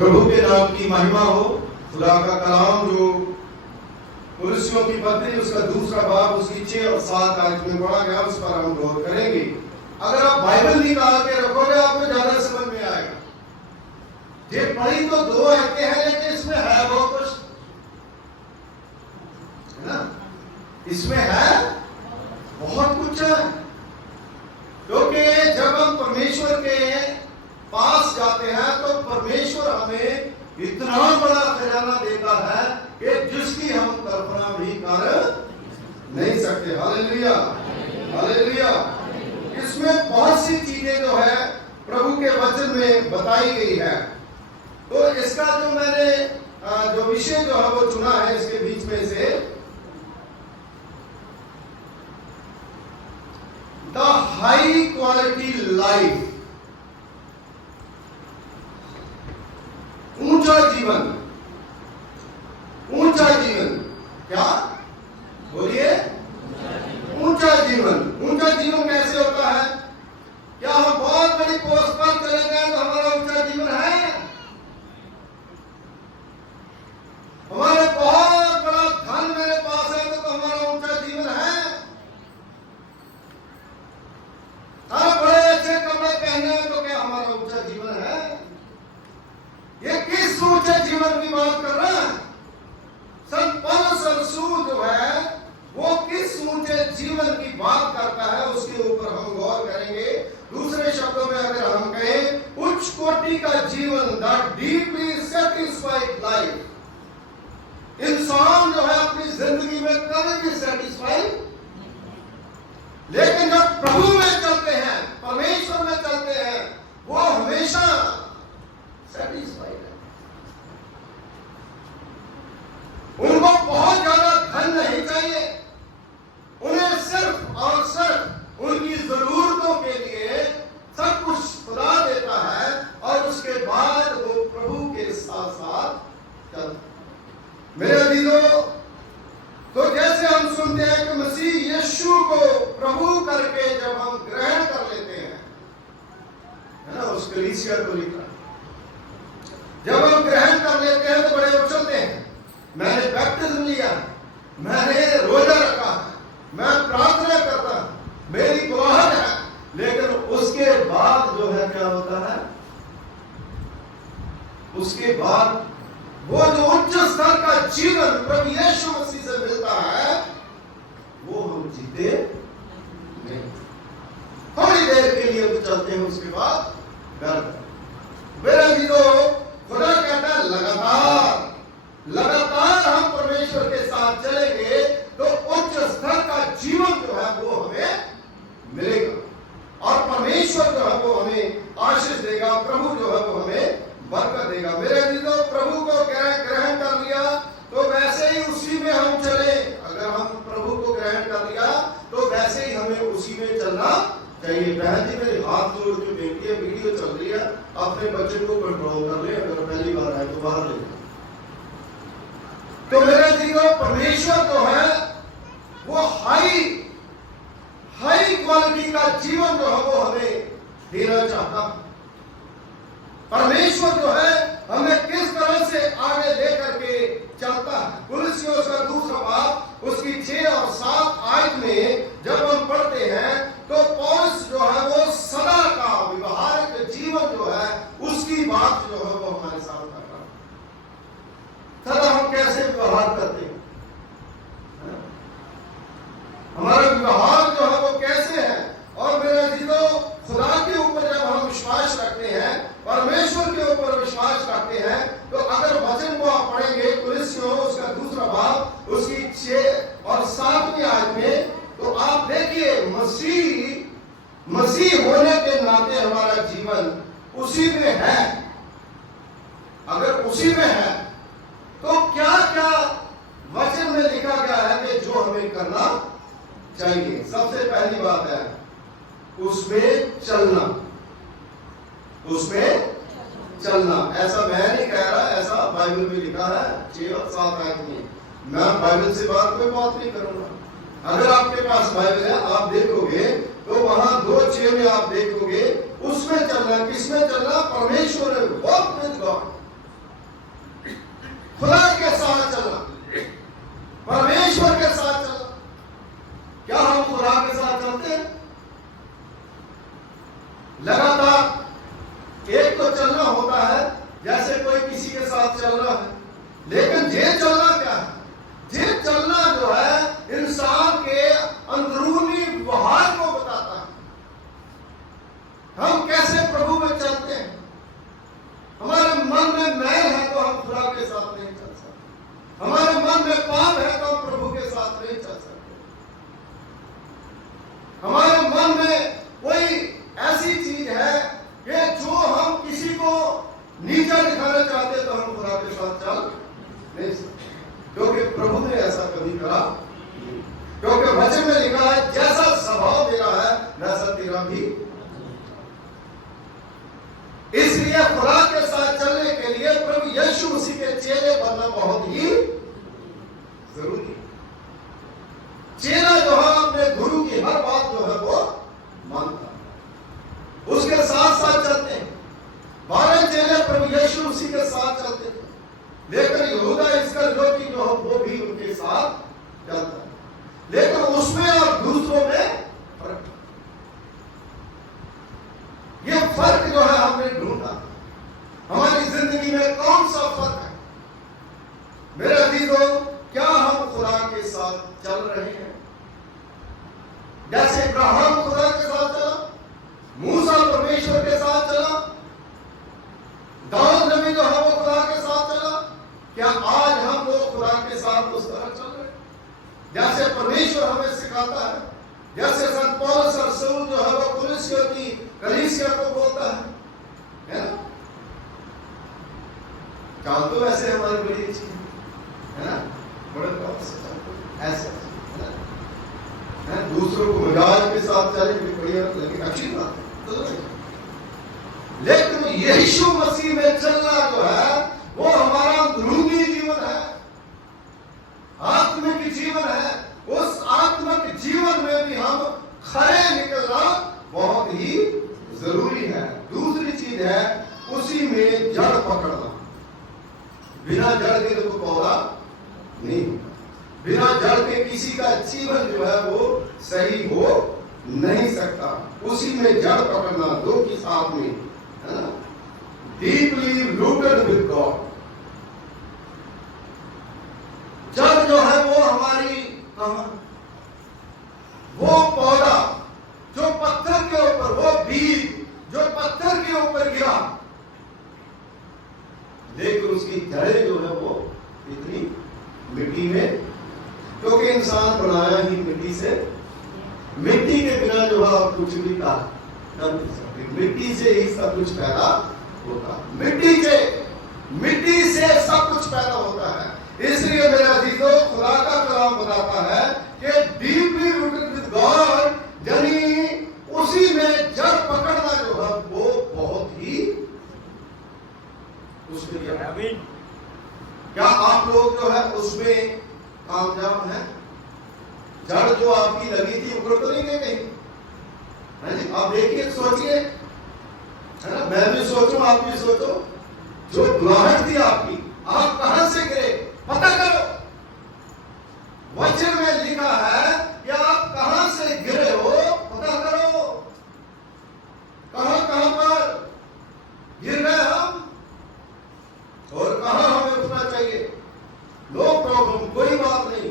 प्रभु के नाम की महिमा हो। खुदा का कलाम जो कुरिसियों की पत्री उसका दूसरा बाब उसकी 6 और 7 आयत में पढ़ा गया, उस पर हम गौर करेंगे। अगर आप बाइबल निकाल के रखोगे आपको ज्यादा समझ में आएगा। ये पढ़ी तो 2 आयतें हैं लेकिन इसमें है बहुत कुछ, है ना? इसमें है बहुत कुछ है, क्योंकि जब हम परमेश्वर के पास जाते हैं तो परमेश्वर हमें इतना बड़ा खजाना देता है कि जिसकी हम कल्पना भी कर नहीं सकते। Hallelujah, hallelujah. इसमें बहुत सी चीजें जो है प्रभु के वचन में बताई गई है। तो इसका जो मैंने जो विषय जो है वो चुना है इसके बीच में से, द हाई क्वालिटी लाइफ, ऊंचा जीवन। ऊंचा जीवन क्या बोलिए? ऊंचा जीवन। ऊंचा जीवन कैसे होता है? क्या हम बहुत बड़ी पोस्ट पर चले गए तो हमारा ऊंचा जीवन है? हमारे बहुत बड़ा धन मेरे पास है तो हमारा ऊंचा जीवन है? बड़े अच्छे कपड़े पहने तो क्या हमारा ऊंचा जीवन है? ये किस ऊंचे जीवन की बात कर रहा है? संत पौलुस रसूल जो है वो किस ऊंचे जीवन की बात करता है उसके ऊपर हम गौर करेंगे। दूसरे शब्दों में अगर हम कहें उच्च कोटि का जीवन, द डीपली सेटिस्फाइड लाइफ। इंसान जो है अपनी जिंदगी में कभी भी सेटिस्फाइड, लेकिन जब प्रभु में चलते हैं, परमेश्वर में चलते हैं, वो हमेशा सेटिस्फाइड है। उनको बहुत ज्यादा धन नहीं चाहिए, उन्हें सिर्फ और सिर्फ उनकी जरूरतों के लिए सब कुछ खुदा देता है और उसके बाद वो प्रभु के साथ साथ चलता। मेरे अजीजों, तो जैसे हम सुनते हैं कि मसीह यीशु को प्रभु करके जब हम ग्रहण कर लेते हैं, है ना, उस कलीसिया को लिखा, जब हम ग्रहण कर लेते हैं तो बड़े उछलते हैं, मैंने बैप्टिज्म लिया, मैंने रोजा रखा, मैं प्रार्थना करता, मेरी गुहार है। लेकिन उसके बाद जो है क्या होता है? उसके बाद वो जो उच्च स्तर का जीवन प्रभु यीशु मसीह से मिलता है वो हम जीते नहीं। थोड़ी देर के लिए तो चलते हैं, उसके बाद व्यर्थ। मेरा जी तो खुदा कहता है लगातार लगातार हम परमेश्वर के साथ चलेंगे तो उच्च स्तर का जीवन जो है वो हमें मिलेगा और परमेश्वर जो है वो हमें आशीष देगा, प्रभु जो है वो हमें बरकत देगा। मेरे जीतो, प्रभु को ग्रहण कर लिया तो वैसे ही उसी में हम चले। अगर हम प्रभु को ग्रहण कर लिया तो वैसे ही हमें उसी में चलना चाहिए। बहन जी मेरे हाथ जोड़ के बेटी है, वीडियो चल रही है, अपने बच्चे को कंट्रोल कर ले, अगर पहली बार आए तो बाहर ले। तो मेरे जीतो, परमेश्वर जो है वो हाई क्वालिटी का जीवन जो है वो हमें देना चाहता। परमेश्वर जो है हमें किस तरह से आगे लेकर के चलता है। कुरिसियों का दूसरा बाब उसकी 6 और 7 आयत में जब हम पढ़ते हैं तो पौलुस जो है वो सदा का व्यवहारिक जीवन जो है उसकी बात जो है वो हमारे साथ कर रहा है। सदा हम कैसे व्यवहार करते हैं, हमारा व्यवहार जो है वो कैसे है। और मेरा जीतो, खुदा के ऊपर जब हम विश्वास रखते हैं, परमेश्वर के ऊपर विश्वास करते हैं, तो अगर वचन को आप पढ़ेंगे कुरिसियों उसका दूसरा बाब उसकी 6 और 7वीं आयत में, तो आप देखिए मसीह होने के नाते हमारा जीवन उसी में है। अगर उसी में है तो क्या क्या वचन में लिखा गया है कि जो हमें करना चाहिए। सबसे पहली बात है उसमें चलना, उसमें चलना। ऐसा मैं नहीं कह रहा, ऐसा बाइबल में लिखा है 6 और 7 आयत में। मैं बाइबल से कोई बात नहीं करूंगा। अगर आपके पास बाइबल है आप देखोगे तो वहां 2:6 में आप देखोगे उसमें चलना। किसमें चलना? परमेश्वर, वॉक विद गॉड। खुदा के साथ चलना, परमेश्वर के साथ चलना। क्या हम खुदा के साथ चलते हैं? लगातार एक तो चलना होता है, जैसे कोई किसी के साथ चल रहा है, लेकिन ये चलना क्या है? ये चलना जो है इंसान के अंदरूनी व्यवहार को बताता है। हम कैसे प्रभु में चलते हैं। हमारे मन में मैल है तो हम खुदा के साथ नहीं चल सकते। हमारे मन में पाप है तो हम प्रभु के साथ नहीं चल सकते। हमारे मन में कोई ऐसी चीज है कि जो हम किसी को नीचा दिखाना चाहते तो हम खुदा के साथ चल नहीं सकते, क्योंकि प्रभु ने ऐसा कभी कहा। क्योंकि वचन में लिखा है, जैसा स्वभाव तेरा है वैसा तेरा भी। इसलिए खुदा के साथ चलने के लिए प्रभु यीशु मसीह के चेले बनना बहुत ही जरूरी है। चेला जो है अपने गुरु की हर बात जो है वो मानता है, उसके साथ साथ चलते हैं। 12 चेले प्रभु यीशु मसीह के साथ चलते थे, लेकिन यहूदा इस्करियोती जो है वो भी उनके साथ चलता है, लेकिन उसमें और दूसरों में फर्क। ये फर्क जो है हमने ढूंढा। हमारी जिंदगी में कौन सा फर्क है? मेरे अजीजों, क्या हम खुदा के साथ चल रहे हैं? जैसे अब्राहम खुदा के साथ चला, मूसा परमेश्वर के साथ चला, दाऊद नबी जो है वो खुदा के साथ चला। क्या आज हम लोग खुदा के साथ उस तरह चल रहे हैं जैसे परमेश्वर हमें सिखाता है? जैसे संत पौलुस रसूल जो है वो कुरिन्थियों की कलीसिया को बोलता है ना? चाल तो वैसे हमारी बड़ी अच्छी है ना, बड़े प्यार से चलते ऐसे है ना, दूसरों को मिजाज के साथ चले भी बढ़िया लगे, अच्छी बात है। लेकिन यीशु मसीह में चलना जो है वो हमारा अंदरूनी जीवन है, आत्मिक जीवन है। उस आत्मिक जीवन में भी हम खरे निकलना बहुत ही जरूरी है। दूसरी चीज है उसी में जड़ पकड़ना। बिना जड़ के तो पौधा नहीं होता, बिना जड़ के किसी का जीवन जो है वो सही हो नहीं सकता। उसी में जड़ पकड़ना, दो की साथ में, है ना, डीपली रूटेड विद गॉड। जड़ जो है वो हमारी वो पौधा जो पत्थर के ऊपर, वो बीज जो पत्थर के ऊपर गिरा, लेकिन उसकी जड़ें जो है वो इतनी मिट्टी में, क्योंकि इंसान बनाया ही मिट्टी से। मिट्टी के बिना जो है आप कुछ भी कर नहीं सकते। मिट्टी से ही सब कुछ पैदा होता है, मिट्टी से सब कुछ पैदा होता है। इसलिए मेरे अजीजों, खुदा का कलाम बताता है कि डीपली रूटेड विद गॉड, यानी उसी में जड़ पकड़ना जो है वो बहुत ही उसमें क्या आप लोग जो है उसमें कामयाब हैं? जड़ जो आपकी लगी थी उखड़ तो नहीं गई कहीं, है जी? आप देखिए, सोचिए, है ना, मैं भी सोचूं, आप भी सोचो, जो बुलाहट थी आपकी, आप कहां से गिरे पता करो। वचन में लिखा है कि आप कहां से गिरे हो पता करो। कहां पर गिर गए हम और कहां हमें उठना चाहिए। नो प्रॉब्लम, कोई बात नहीं।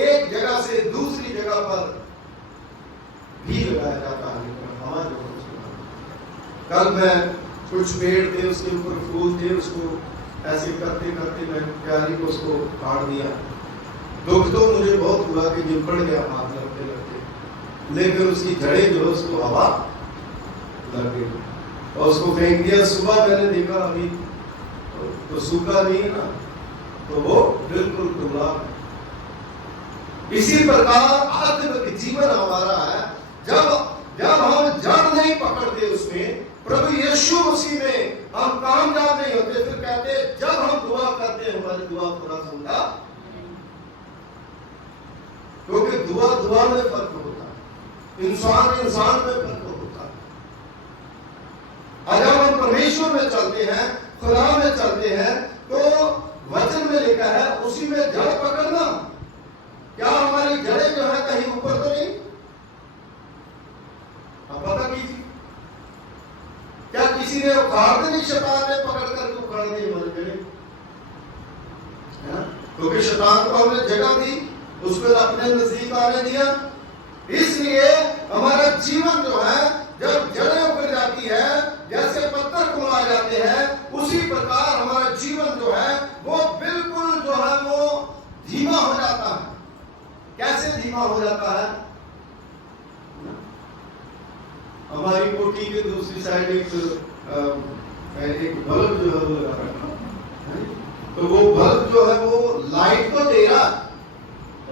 एक जगह से दूसरी जगह पर भी लगाया जाता है। कल मैं कुछ पेड़ थे, उसके ऊपर फूल थे, उसको ऐसे करते करते मैं प्यारी को उसको काट दिया। दुख तो मुझे बहुत हुआ कि निपट गया हाथ लगते लगते, लेकिन उसकी जड़ें जो उसको हवा लग गई और उसको फेंक दिया। सुबह मैंने देखा अभी तो सूखा नहीं है ना, तो वो बिल्कुल खुला। इसी प्रकार आत्मिक जीवन हमारा है। जब हम जड़ नहीं पकड़ते उसमें, प्रभु यीशु मसीह में हम कामयाब नहीं होते, फिर कहते जब हम दुआ करते हैं हमारी दुआ पूरा सुनता, क्योंकि दुआ में फर्क होता है, इंसान में फर्क होता है। अगर हम परमेश्वर में चलते हैं, खुदा में चलते हैं, तो वचन में लिखा है उसी में जड़ पकड़ना। क्या हमारी जड़ें जो है कहीं ऊपर तो नहीं? अब पता कीजिए, क्या किसी ने उखाड़ दी? शैतान ने पकड़ कर उखाड़ दी हमारी जड़ें? क्योंकि शैतान को हमने जगह दी, उसको अपने नजदीक आने दिया। इसलिए हमारा जीवन जो है जब जड़ें उखड़ जाती है, जैसे पत्थर कुमला जाते हैं, उसी प्रकार हमारा जीवन जो है वो बिल्कुल जो है वो धीमा हो जाता है। कैसे धीमा हो जाता है? हमारी कोठी के दूसरी साइड एक बल्ब जो है वो लगा रखा है, तो वो बल्ब जो है वो लाइट तो दे रहा,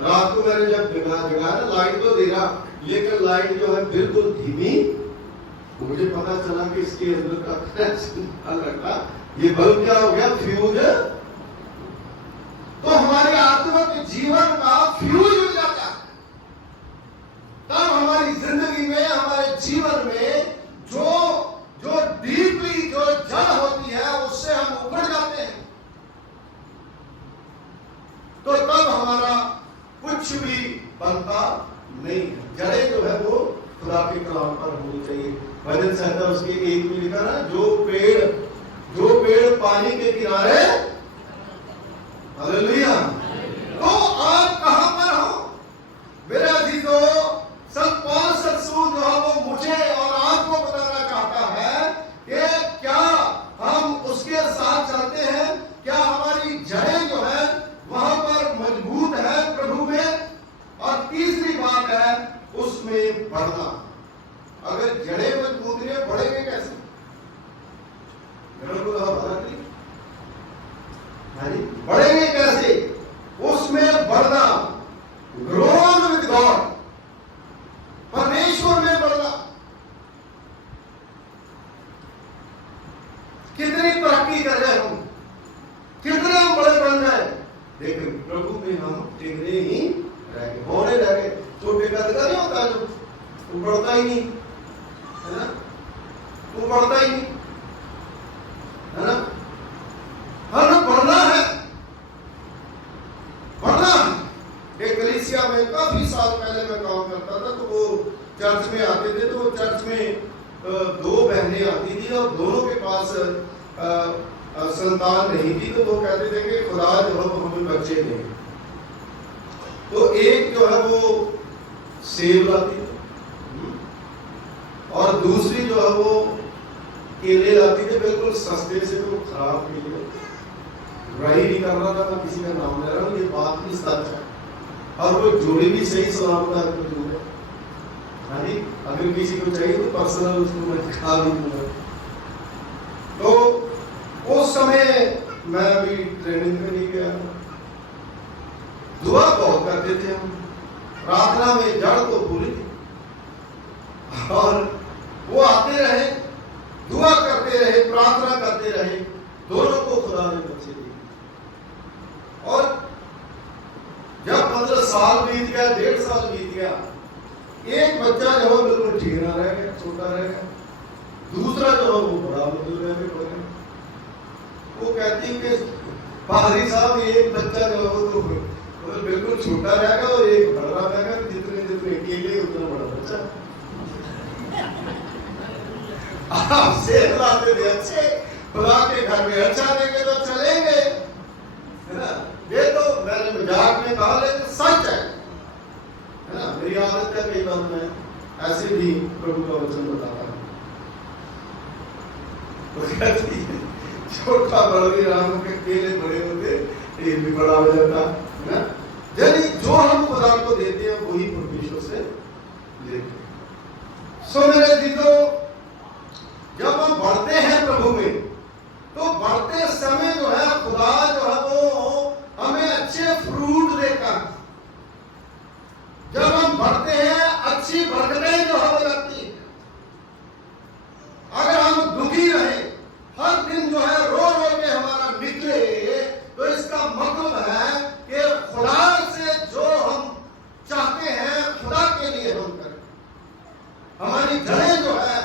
रात को मैंने जब जगा ना लाइट तो दे रहा, लेकिन लाइट जो है बिल्कुल धीमी। मुझे पता चला कि इसके अंदर का कनेक्शन रखा, ये बल्ब क्या हो गया? फ्यूज। तो हमारे आत्मिक जीवन का फ्यूज मिल जाता है, तब हमारी जिंदगी में, हमारे जीवन में जो डीपली जो जड़ होती है उससे हम उखड़ जाते हैं। तो तब हमारा कुछ भी बनता नहीं है। जड़ें जो है वो खुदा के कलाम पर होनी चाहिए। भजन संहिता उसके 1 में लिखा ना, जो पेड़ पानी के किनारे, हालेलुया। तो आप कहां पर हो मेरे अजीजों? संत पौलुस रसूल जो है वो मुझे और आपको बताना चाहता है कि क्या हम उसके साथ चलते हैं? क्या हमारी जड़ें जो है वहां पर मजबूत है प्रभु में? और तीसरी बात है उसमें बढ़ना। अगर जड़ें मजबूत नहीं है, बढ़ेंगे कैसे? बढ़ेंगे कैसे? उसमें बढ़ना, ग्रोन विद गॉड, परमेश्वर में बढ़ना। कितनी तरक्की कर रहे हम, कितने हम बड़े बन गए, लेकिन प्रभु में हम टिकने ही रह गए, होने रह गए। छोटे कद का नहीं होता जो, वो बढ़ता ही नहीं है ना, वो बढ़ता ही नहीं है ना। हमें बढ़ना है, बढ़ना है। एक कलीसिया में काफी साल पहले मैं काम करता था, तो वो चर्च में आते थे, तो वो चर्च में 2 बहनें आती थी और दोनों के पास संतान नहीं थी। तो वो कहते थे कि खुदा जो है हमें बच्चे दें। तो एक जो है वो सेब लाती थी और दूसरी जो है वो केले लाती थी, बिल्कुल सस्ते से, तो खराब केले। वही नहीं कर रहा था, मैं किसी का नाम ले रहा हूँ, ये बात भी सच है। और वो जोड़ी भी सही सलामत है। अगर किसी को चाहिए तो पर्सनल उसको मैं दिखा भी दूंगा। तो उस समय मैं अभी ट्रेनिंग में नहीं गया, दुआ बहुत करते थे हम, प्रार्थना में जड़ तो पूरी थी, और वो आते रहे, दुआ करते रहे, प्रार्थना करते रहे, दोनों को खुदा ने बच्चे दिए। और जब 15 साल बीत गया, 1.5 साल बीत गया, एक बच्चा जो है बिल्कुल ठीक ना रह गया, छोटा रह गया, दूसरा जो है वो बड़ा बुजुर्ग रह गया। वो कहती कि पादरी साहब एक बच्चा जो है वो तो बिल्कुल छोटा रह गया और एक बड़ा रह गया, जितने जितने केले उतना बड़ा बच्चा। आप से लाते थे अच्छे, खुदा के घर में अच्छा देंगे तो चलेंगे, है ना। ये तो मैंने मजाक में कहा, लेकिन सच है ना। मेरी आदत है कई बार मैं ऐसे भी प्रभु का वचन बताता हूँ। तो कहती है छोटा बलवीराम के केले बड़े होते, ये भी बड़ा हो जाता है ना। यानी जो हम खुदा को देते हैं वही परमेश्वर से लेते हैं। सो मेरे जीतो, जब हम बढ़ते हैं प्रभु में, तो बढ़ते समय जो है खुदा जो है वो हमें अच्छे फ्रूट देता है। जब हम बढ़ते हैं अच्छी बरकतें जो है वो लगती है। अगर हम दुखी रहे, हर दिन जो है रो रो के हमारा निकले, तो इसका मतलब है कि खुदा से जो हम चाहते हैं खुदा के लिए हम करें। हमारी जड़ें जो है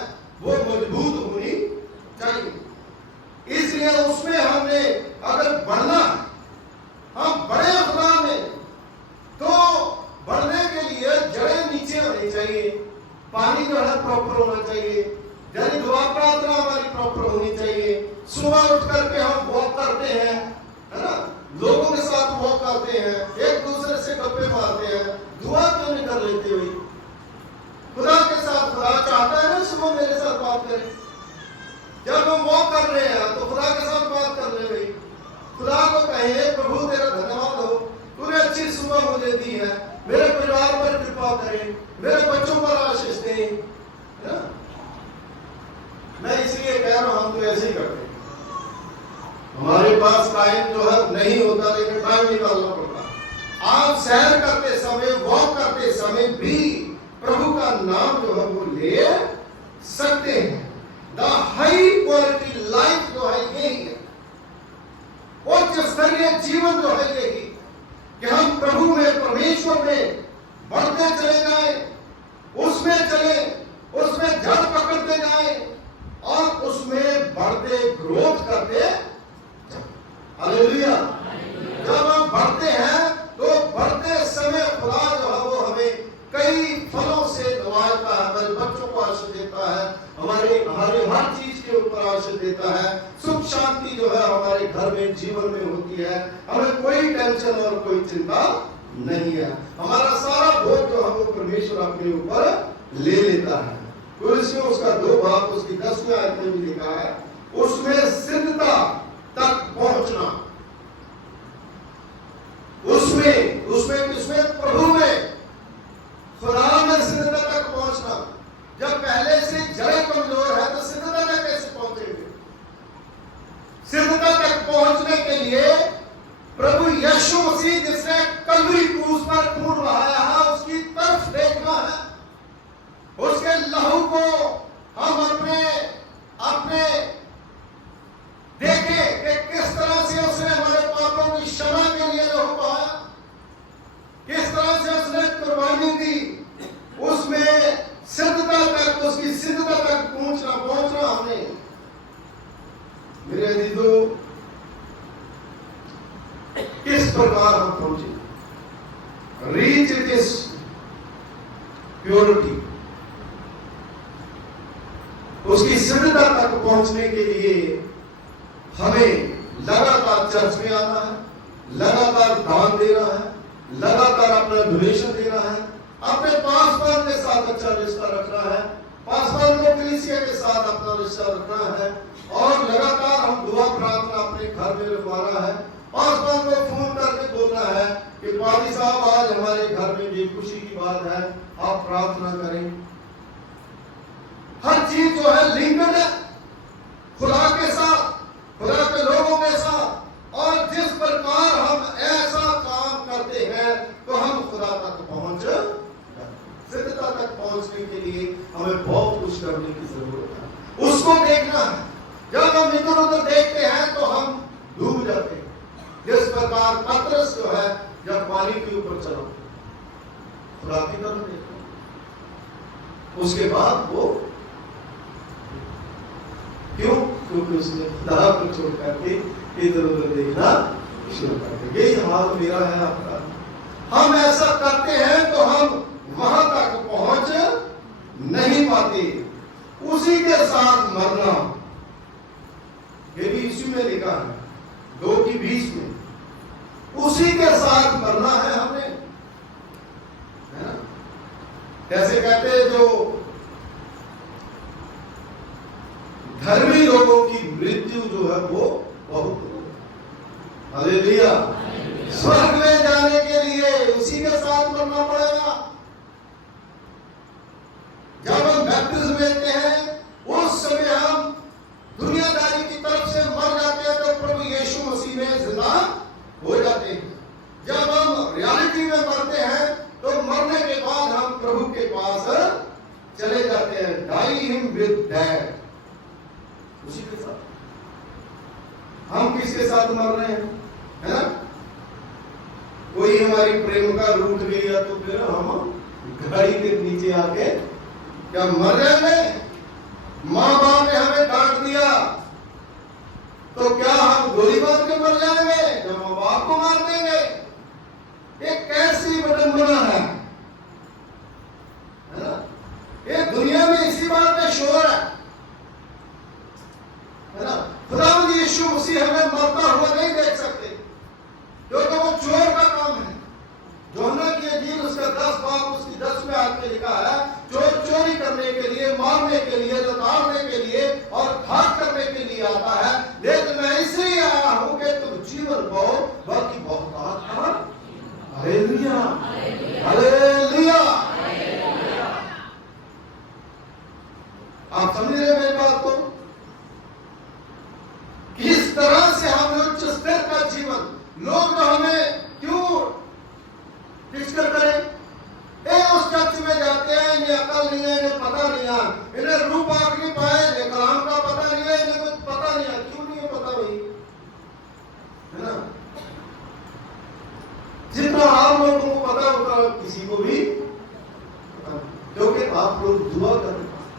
हम वॉक कर रहे हैं तो खुदा के साथ बात कर ले भाई, खुदा को कहे प्रभु तेरा धन्यवाद हो, तूने अच्छी सुबह मुझे दी है, मेरे परिवार पर कृपा करे, मेरे बच्चों पर आशीष दे, है ना? मैं इसलिए कह रहा हूं हम तो ऐसे ही करते हैं। हमारे पास टाइम जो है नहीं होता, लेकिन टाइम निकालना पड़ता है। आप सैर करते समय, वॉक करते समय भी प्रभु का नाम जो है वो ले सकते हैं। द हाई क्वालिटी लाइफ जो है यही है, उच्च स्तरीय जीवन जो है यही कि हम प्रभु में, परमेश्वर में बढ़ते चले जाए, उसमें चले, उसमें जड़ पकड़ते जाए और उसमें बढ़ते ग्रोथ करते। हालेलुया। जब हम बढ़ते हैं तो बढ़ते समय खुदा जो है वो हमें कई फलों से नवाजता है, हमारे बच्चों को आशीष देता है, हमारे हर चीज के ऊपर आशीष देता है। सुख शांति जो है हमारे घर में, जीवन में होती है, हमें कोई टेंशन और कोई चिंता नहीं है। हमारा सारा बोझ जो है वो परमेश्वर अपने ऊपर ले लेता है। उसमें उसका 2 भाग उसकी 10वें आयत में भी लिखा है, उसमें सिद्धता तक पहुंचना, उसमें प्रभु में, खुदा में सिद्धता तक पहुंचना। जब पहले से जड़ कमजोर है तो सिद्धता तक कैसे पहुंचेंगे? सिद्धता तक पहुंचने के लिए प्रभु यीशु मसीह जिसने कलवरी क्रूस पर खून बहाया है उसकी तरफ देखना है, उसके लहू को हम अपने देखें कि किस तरह से उसने हमारे पापों की क्षमा के लिए लहू बहाया, किस तरह से उसने कुर्बानी दी, उसमें सिद्धता तक, उसकी सिद्धता तक पहुंचना हमने। मेरे अजीजों, किस प्रकार हम पहुंचे? रीच दिस प्योरिटी, उसकी सिद्धता तक पहुंचने के लिए हमें लगातार चर्च में आना है, लगातार दान देना है, लगातार अपना डोनेशन देना है, अपने पासवान के साथ अच्छा रिश्ता रखना है, पासवान को कलीसिया के साथ अपना रिश्ता रखना है, और लगातार हम दुआ प्रार्थना अपने घर में रखवाना है। पासवान को फोन करके बोलना है कि पादी साहब आज हमारे घर में भी खुशी की बात है, आप प्रार्थना करें। हर चीज जो है लिंक्ड है खुदा के साथ, खुदा के लोगों के साथ, और जिस प्रकार हम ऐसा काम करते हैं तो हम खुदा तक पहुंच, सिद्धता तक पहुंचने के लिए हमें बहुत कुछ करने की जरूरत है। उसको देखना है। जब हम इधर उधर देखते हैं तो हम डूब जाते हैं। जिस प्रकार पतरस जो है जब पानी के ऊपर चला, खुदा की तरफ देखा, उसके बाद वो क्यों? क्योंकि उसने खुदा को छोड़ करके इधर उधर देखना शुरू कर दिया। यही हाल मेरा है, आपका। हम ऐसा करते हैं तो हम वहां तक पहुंच नहीं पाते। उसी के साथ मरना, ये भी इसी में लिखा है 2:20 में, उसी के साथ मरना है हमें, है ना? कैसे कहते हैं, जो धर्मी लोगों की मृत्यु जो है वो बहुत, हालेलुया, स्वर्ग में जाने के लिए उसी के साथ मरना पड़ेगा। जब हम बैप्टिज्म लेते हैं उस समय हम दुनियादारी की तरफ से मर जाते हैं तो प्रभु यीशु मसीह में जिंदा हो जाते हैं। जब हम रियलिटी में मरते हैं तो मरने के बाद हम प्रभु के पास चले जाते हैं, डाई हिम विद दैट, उसी के साथ। हम किसके साथ मर रहे हैं, है ना? कोई हमारी प्रेम का रूठ गया तो फिर हम गाड़ी के नीचे आके क्या मर जाएंगे? माँ बाप ने हमें डांट दिया तो क्या हम गोली मार के मर जाएंगे? जब माँ बाप को मार देंगे? ये कैसी विडंबना है ना? ये दुनिया में इसी बात पे शोर है ना? खुदावंद यीशु मसीह हमें मरता हुआ नहीं देख सकते, क्योंकि वो चोर का काम है। यूहन्ना की इंजील उसका 10 बाब उसकी 10वें आयत में लिखा है, चोर चोरी करने के लिए, मारने के लिए, लताड़ने के लिए और घात करने के लिए आता है, लेकिन मैं इसलिए आया हूं कि तुम जीवन पाओ, बाकी बहुत कहा। Hallelujah, hallelujah. आप समझ रहे मेरी बात को? किस तरह से हम उच्च स्तर का जीवन, लोग जो हमें क्यों टिचकर करें, उस चर्च में जाते हैं, इन्हें अकल नहीं है, इन्हें पता नहीं है, इन्हें रूप आंख नहीं पाए, इन्हें कलाम का पता नहीं है, इन्हें कुछ पता नहीं है। क्यों नहीं है पता भाई? है ना? जितना आप लोगों को पता होता किसी को भी पता नहीं, क्योंकि आप लोग दुआ करने वाले,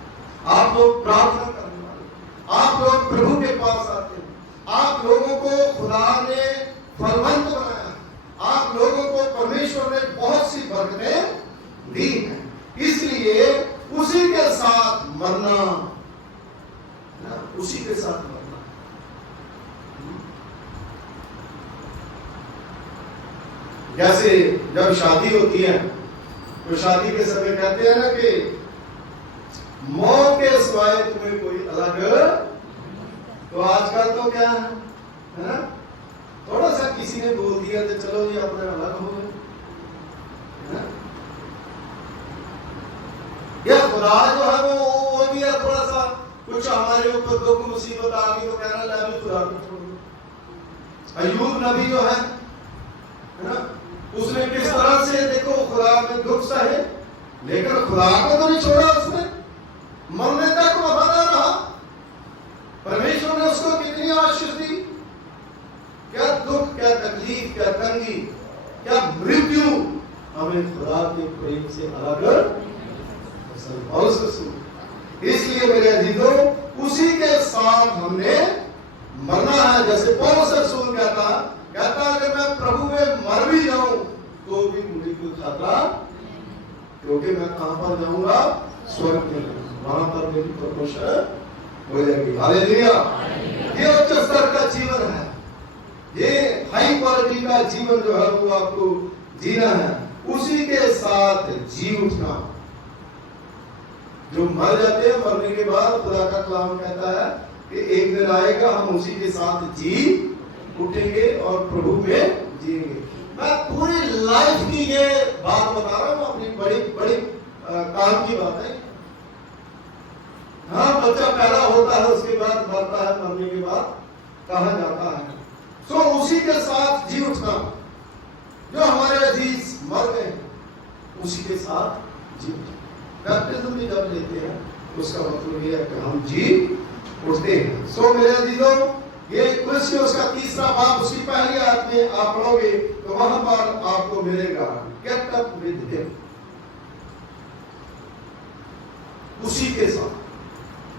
आप लोग प्रार्थना करने वाले, आप लोग प्रभु के पास आते हैं, आप लोगों को खुदा ने फलवंत बनाया, आप लोगों को परमेश्वर ने बहुत सी बरकतें दी है, इसलिए उसी के साथ मरना, उसी के साथ मरना। जैसे जब शादी होती है तो शादी के समय कहते हैं ना कि मौत के सिवाय तुम्हें कोई अलग, तो आजकल तो क्या है ना, थोड़ा सा किसी ने बोल दिया तो चलो जी अपने अलग हो गए, या खुदा जो है वो भी है, थोड़ा सा कुछ हमारे ऊपर दुख मुसीबत आ गई तो कहना ला भी खुदा को छोड़ दो। अय्यूब नबी जो है ना, उसने किस तरह से देखो खुदा में दुख सहे, लेकिन खुदा को तो नहीं छोड़ा, उसने मरने तक वफादार रहा। परमेश्वर ने उसको कितनी आशीष दी, क्या दुख, क्या तकलीफ, क्या तंगी, क्या मृत्यु हमें खुदा के प्रेम से अलग। इसलिए मेरे अजीजों, उसी के साथ हमने मरना है। जैसे पौलुस रसूल कहता अगर मैं प्रभु में मर भी जाऊं तो भी मुझे कोई खतरा, क्योंकि मैं कहां पर जाऊंगा? स्वर्ग में, वहां पर मेरी प्रमोशन हो जाएगी। हालेलुया। ये उच्च स्तर का जीवन है, ये हाई क्वालिटी का जीवन जो है वो आपको जीना है, उसी के साथ जी उठना। जो मर जाते हैं, मरने के बाद खुदा का कलाम कहता है कि एक दिन आएगा हम उसी के साथ जी उठेंगे और प्रभु में जिएंगे। मैं पूरी लाइफ की ये बात बता रहा हूँ, अपनी बड़ी बड़ी काम की बात है। हाँ, बच्चा पैदा होता है, उसके बाद मरता है, मरने के बाद कहाँ जाता है। सो उसी के साथ जी उठना, जो हमारे अजीज मर गए उसी के साथ जी उठना। बैप्टिज्म भी जब लेते हैं उसका मतलब ये है कि हम जी उठते हैं। सो मेरे अजीजों, ये कुलुस्सियों का 3रा बाब, उसकी पहली आयत में आप पढ़ोगे तो वहां पर आपको मिलेगा गेट अप विद हिम, उसी के साथ।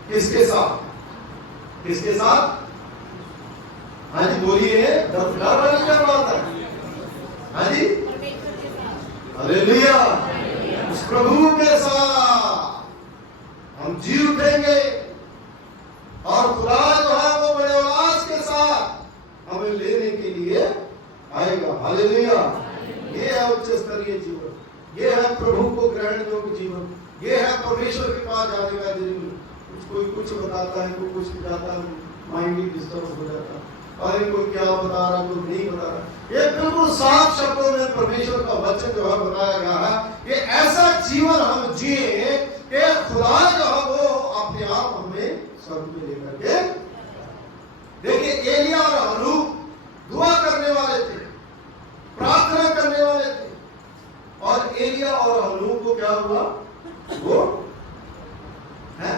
किसके साथ? किसके साथ? हाँ जी बोलिए, डर वाली क्या बात है? हाँ जी, हालेलुया। उस प्रभु के साथ हम जी उठेंगे और खुदा जो है वो बड़े उल्लास के साथ हमें लेने के लिए आएगा। हालेलुया। ये है उच्च स्तरीय जीवन, ये है प्रभु को ग्रहण योग्य जीवन, ये है परमेश्वर के पास जाने का जीवन। कोई कुछ बताता है, कोई कुछ बताता है, माइंड ही डिस्टर्ब हो जाता है, अरे कोई क्या बता रहा, कोई नहीं बता रहा। ये बिल्कुल साफ शब्दों में परमेश्वर का वचन जो है बताया गया है कि ऐसा जीवन हम जिए कि खुदा जो है वो अपने आप हमें स्वर्ग में लेकर के। देखिए, एलिया और हनूक दुआ करने वाले थे, प्रार्थना करने वाले थे, और एलिया और हनूक को क्या हुआ? वो है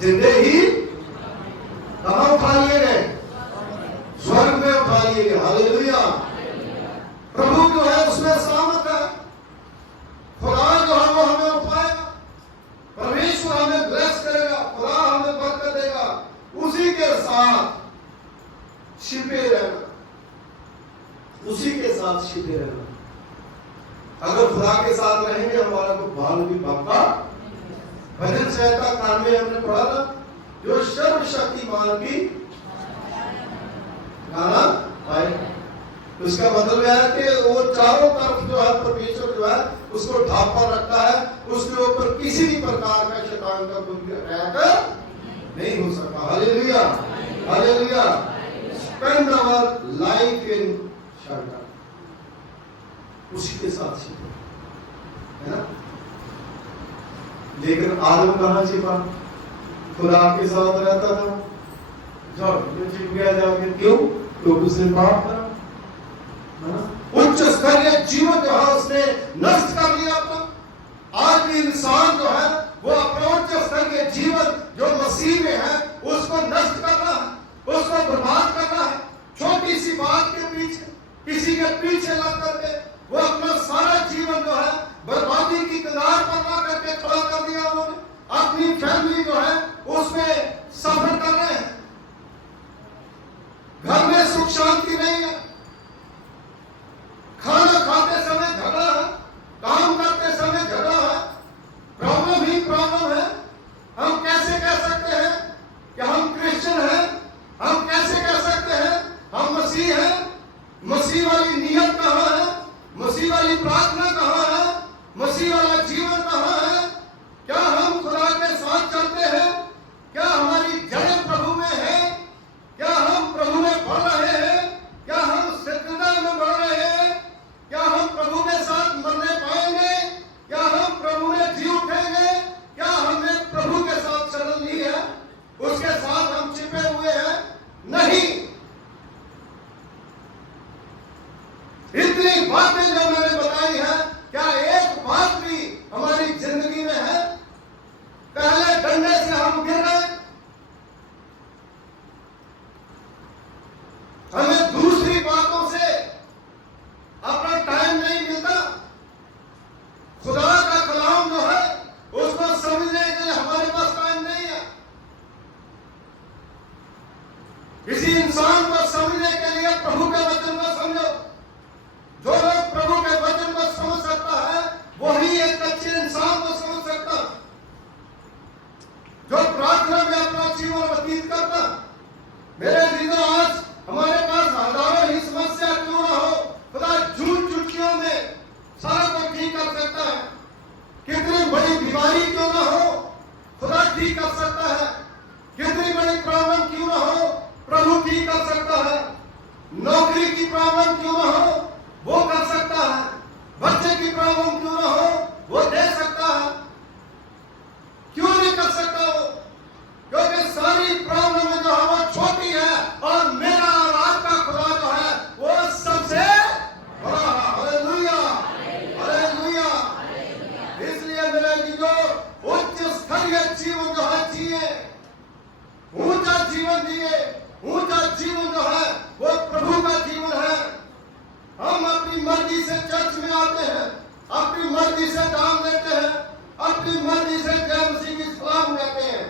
जिंदे ही कहां उठा लिए गए? स्वर्ग में उठा लिए गए। हालेलुया। प्रभु जो है उसमें सामर्थ है, खुदा जो है वो हमें उठाएगा, परमेश्वर हमें ब्लेस करेगा, खुदा हमें बरकत देगा। उसी के साथ छिपे रहना, उसी के साथ छिपे रहना। अगर खुदा के साथ रहेंगे हमारा तो भाल भी बाका। भजन संहिता 91 हमने पढ़ा था, जो सर्वशक्तिमान की गाना पाए। उसका मतलब है कि वो चारों तरफ जो है परमेश्वर जो है उसको ढांपा रखता है, उसके ऊपर किसी भी प्रकार का शैतान का कोई अटैक नहीं हो सकता। Hallelujah, hallelujah. Spend our life in shelter, उसी के साथ छिपो, है ना। लेकिन आदम कहाँ छिपा? खुदा के साथ रहता था, छिप गया जाके। क्यों? क्योंकि उसने पाप करा, है ना। उच्च स्तरीय जीवन जो है उसने नष्ट कर लिया अपना। आज भी इंसान जो है वो अपना उच्च स्तरीय जीवन जो मसीह में है उसको नष्ट करना है, उसको बर्बाद करना है। छोटी सी बात के पीछे, किसी के पीछे लग करके वो अपना सारा जीवन जो है बर्बादी की कगार पर ला करके खड़ा कर दिया उन्होंने। अपनी फैमिली जो है उसमें सफर कर रहे हैं, घर में सुख शांति नहीं है, खाना खाते समय झगड़ा है, काम करते समय झगड़ा है, प्रॉब्लम ही प्रॉब्लम है। हम कैसे कह सकते हैं कि हम क्रिश्चियन हैं? हम कैसे कह सकते हैं हम मसीह हैं? मसीह वाली नियत कहाँ है? मसीह वाली प्रार्थना कहाँ है? मसीह वाला जीवन कहाँ है? क्या हम खुदा के साथ चलते हैं? क्या हमारी जड़ें प्रभु में है? क्या हम प्रभु में बढ़ रहे हैं? क्या हम सत्यता में बढ़ रहे हैं? क्या हम प्रभु के साथ मरने पाएंगे? क्या हम प्रभु में जी उठेंगे? क्या हमने प्रभु के साथ शरण ली है? उसके साथ हम छिपे हुए हैं? नहीं। इतनी बातें जो मैंने बताई है, क्या एक बात भी हमारी जिंदगी में है? पहले डंडे से हम गिर गए, हमें दूसरी बातों से अपना टाइम नहीं मिलता। खुदा का कलाम जो है उसको समझने के लिए हमारे पास टाइम नहीं है। किसी इंसान को समझने के लिए प्रभु के वचन को समझो। जो लोग प्रभु के वचन को समझ सकता है वही एक अच्छे इंसान को समझ सकता, जो प्रार्थना में अपना जीवन व्यतीत करता। मेरे जीवन आज हमारे पास हजारों ही समस्या क्यों ना हो, खुदा झूठ चुटकियों में सारा को ठीक कर सकता है। कितनी बड़ी बीमारी क्यों ना हो, खुदा ठीक कर सकता है। कितनी बड़ी प्रॉब्लम क्यों ना हो, प्रभु ठीक कर सकता है। नौकरी की प्रॉब्लम क्यों ना हो, वो कर सकता है। बच्चे की प्रॉब्लम क्यों ना हो, वो दे सकता है। क्यों नहीं कर सकता वो? क्योंकि सारी प्रॉब्लम जो है वो छोटी है और मेरा और आपका खुदा जो है वो सबसे बड़ा है। Hallelujah, hallelujah. इसलिए मेरे जीवो उच्च स्तरीय जीवन जो है जिए, ऊंचा जीवन जिए। ऊंचा जीवन जो है वो प्रभु का जीवन है। हम अपनी मर्जी से चर्च में आते हैं, अपनी मर्जी से दान देते हैं, अपनी मर्जी से जय मसीह की सलाम कहते हैं।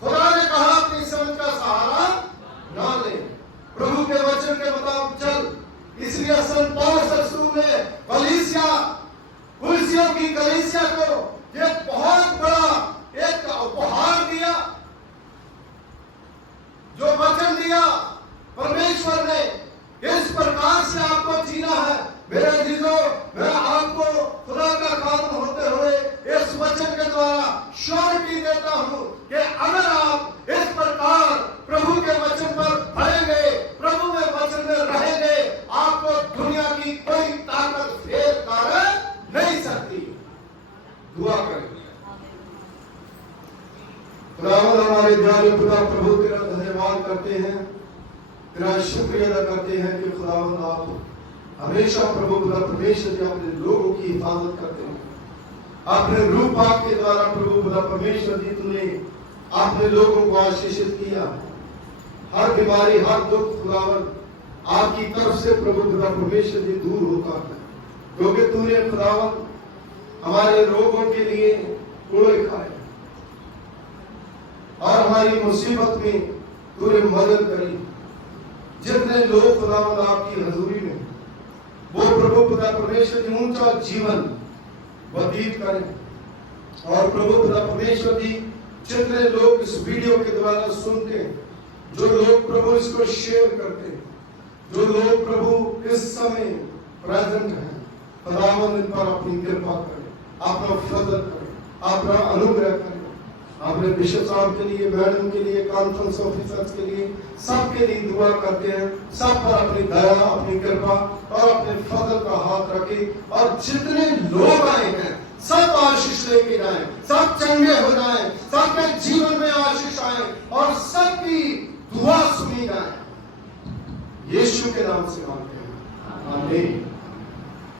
खुदा ने कहा अपनी समझ का सहारा ना ले, प्रभु के वचन के मुताबिक चल। इसलिए संत पौलुस रसूल ने कुलिसियों की कलीसिया को एक बहुत बड़ा एक उपहार दिया, जो वचन दिया परमेश्वर ने। इस प्रकार से आपको जीना है। मेरे अजीजों, मैं आपको खुदा का खादम होते हुए इस वचन के द्वारा श्योरिटी देता हूं कि अगर आप इस प्रकार प्रभु के वचन पर बढ़ेंगे, प्रभु में वचन में रहेंगे, आपको दुनिया की कोई ताकत फेल कर नहीं सकती। दुआ करेंगे। खुदावंद हमारे दयालु खुदा प्रभु तेरा धन्यवाद करते हैं, तेरा शुक्रिया अदा करते हैं कि खुदावंद आप हमेशा प्रभु खुदा परमेश्वर जी अपने लोगों की हिफाजत करते हैं। अपने रूप के द्वारा प्रभु खुदा परमेश्वर जी तूने अपने लोगों को आशीषित किया। हर बीमारी, हर दुख खुदावंद आपकी तरफ से प्रभु खुदा परमेश्वर जी दूर होता है, क्योंकि तूने खुदावंद हमारे रोगों के लिए कोड़े खाए और हमारी मुसीबत में तूने मदद करी। जितने लोग खुदावंद आपकी हजूरी में वो प्रभु खुदा परमेश्वर जी ऊंचा जीवन व्यतीत करें। और प्रभु खुदा परमेश्वर जी जितने लोग इस वीडियो के द्वारा सुनते, जो लोग प्रभु इसको शेयर करते, जो लोग प्रभु इस समय प्रेजेंट हैं, खुदावंद इन पर अपनी कृपा करें, अपना फजल करें, अपना अनुग्रह करें। अपने बिशप साहब के लिए, मैडम के लिए, कॉन्फ्रेंस ऑफिसर्स के लिए, सबके लिए दुआ करते हैं। सब पर अपनी दया, अपनी कृपा और अपने फजल का हाथ रखे और जितने लोग आए हैं सब आशीष लेके जाएं, सब चंगे हो जाएं